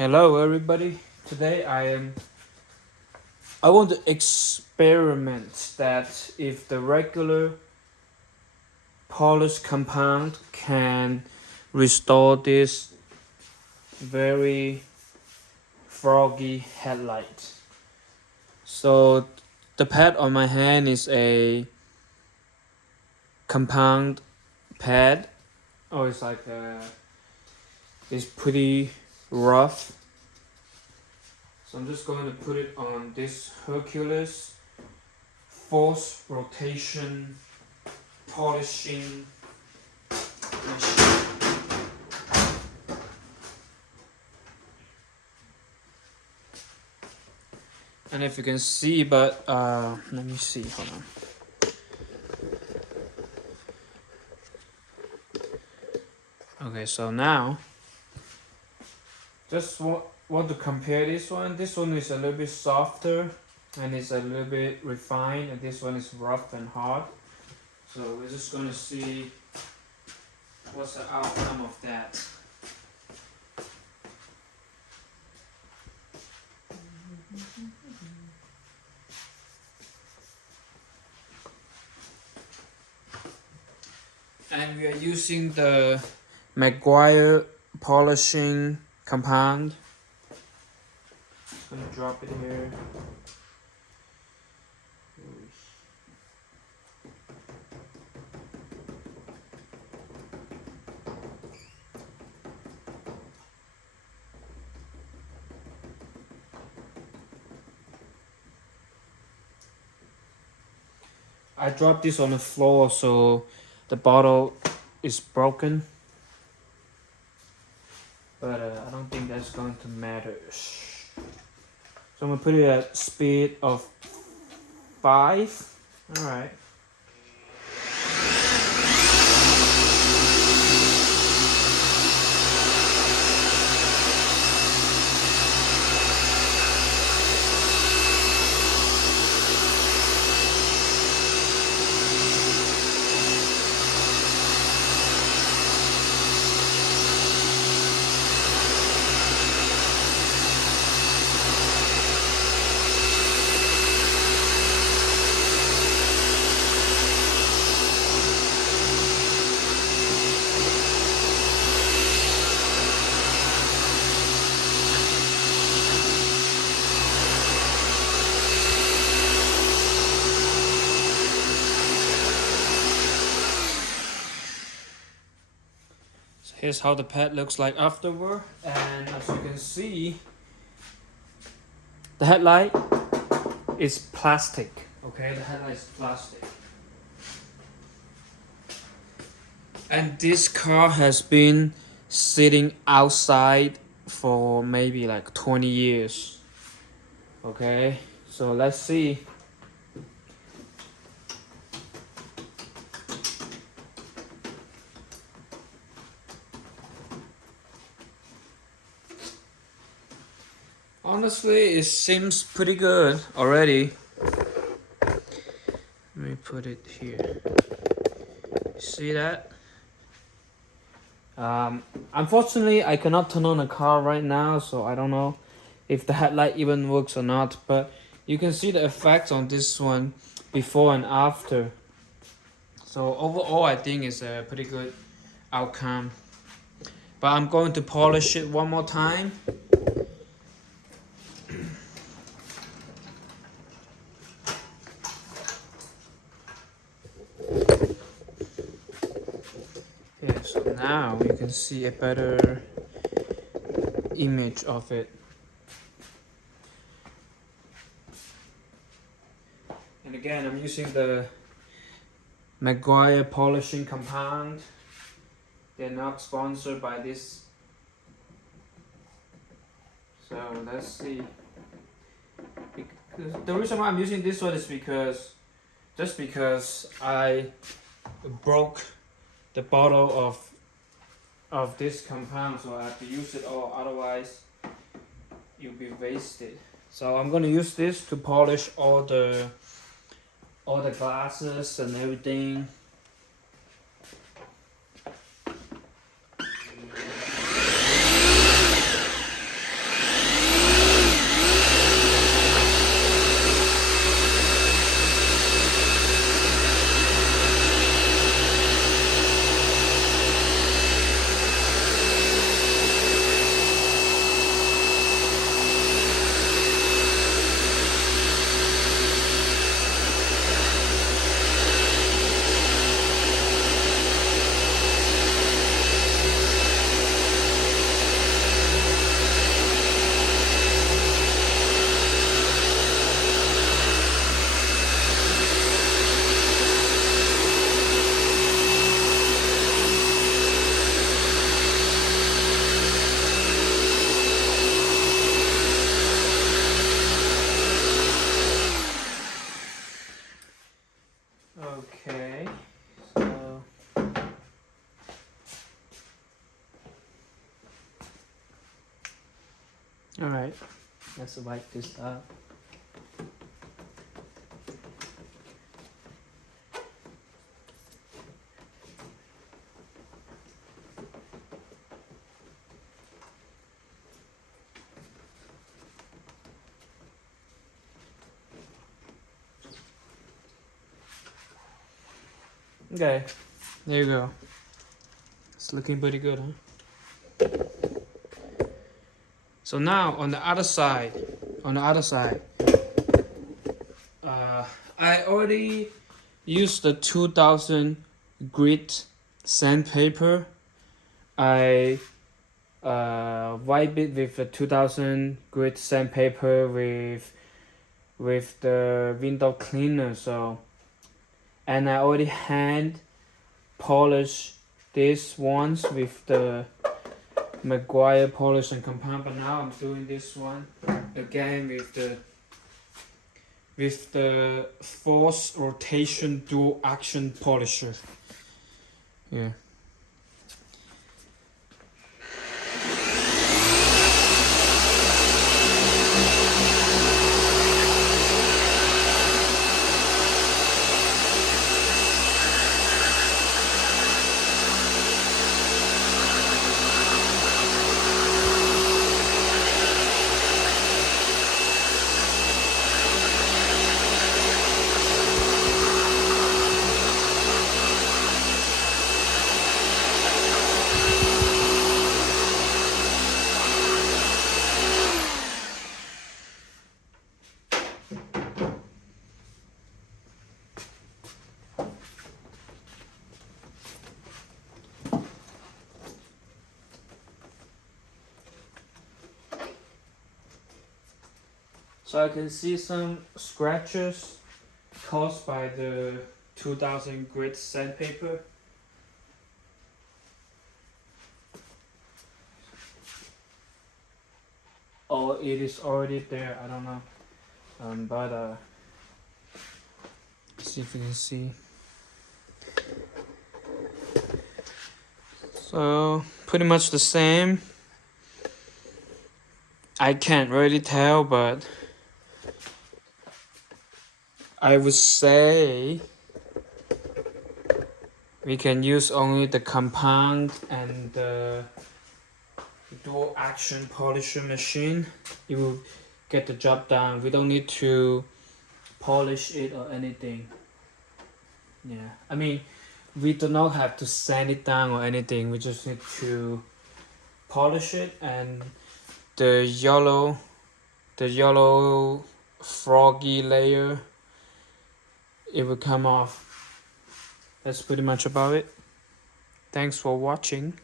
Hello everybody. Today I want to experiment that if the regular polish compound can restore this very froggy headlight. So the pad on my hand is a compound pad. Oh, it's pretty rough. So I'm just going to put it on this Hercules force rotation polishing machine. And if you can see, but let me see, hold on. Okay, so now just want to compare this one. This one is a little bit softer and it's a little bit refined, and this one is rough and hard. So we're just going to see what's the outcome of that. And we are using the Maguire polishing compound. Just gonna drop it here. I dropped this on the floor, so the bottle is broken. But I don't think that's going to matter. So I'm gonna put it at speed of 5. Alright. Here's how the pad looks like afterward, and as you can see, the headlight is plastic. Okay, the headlight is plastic. And this car has been sitting outside for maybe like 20 years. Okay, so let's see. Honestly, it seems pretty good already. Let me put it here. See that? Unfortunately, I cannot turn on the car right now, so I don't know if the headlight even works or not. But you can see the effects on this one before and after. So overall, I think it's a pretty good outcome. But I'm going to polish it one more time. Yeah, so now you can see a better image of it. And again, I'm using the Maguire polishing compound. They're not sponsored by this. So let's see. The reason why I'm using this one is because I broke the bottle of this compound, so I have to use it all, otherwise it'll be wasted. So I'm gonna use this to polish all the glasses and everything. Alright, let's wipe this up. Okay, there you go. It's looking pretty good, huh? So now on the other side, I already used the 2000 grit sandpaper. I wipe it with the 2000 grit sandpaper with the window cleaner. So, and I already hand polish this once with the Maguire polish and compound, but now I'm doing this one again with the force rotation dual action polisher. Yeah. So I can see some scratches caused by the 2000 grit sandpaper. Or it is already there, I don't know. But see if you can see. So pretty much the same. I can't really tell, but I would say we can use only the compound and the dual action polisher machine. It will get the job done. We don't need to polish it or anything. Yeah, I mean, we do not have to sand it down or anything. We just need to polish it, and the yellow froggy layer, it will come off. That's pretty much about it. Thanks for watching.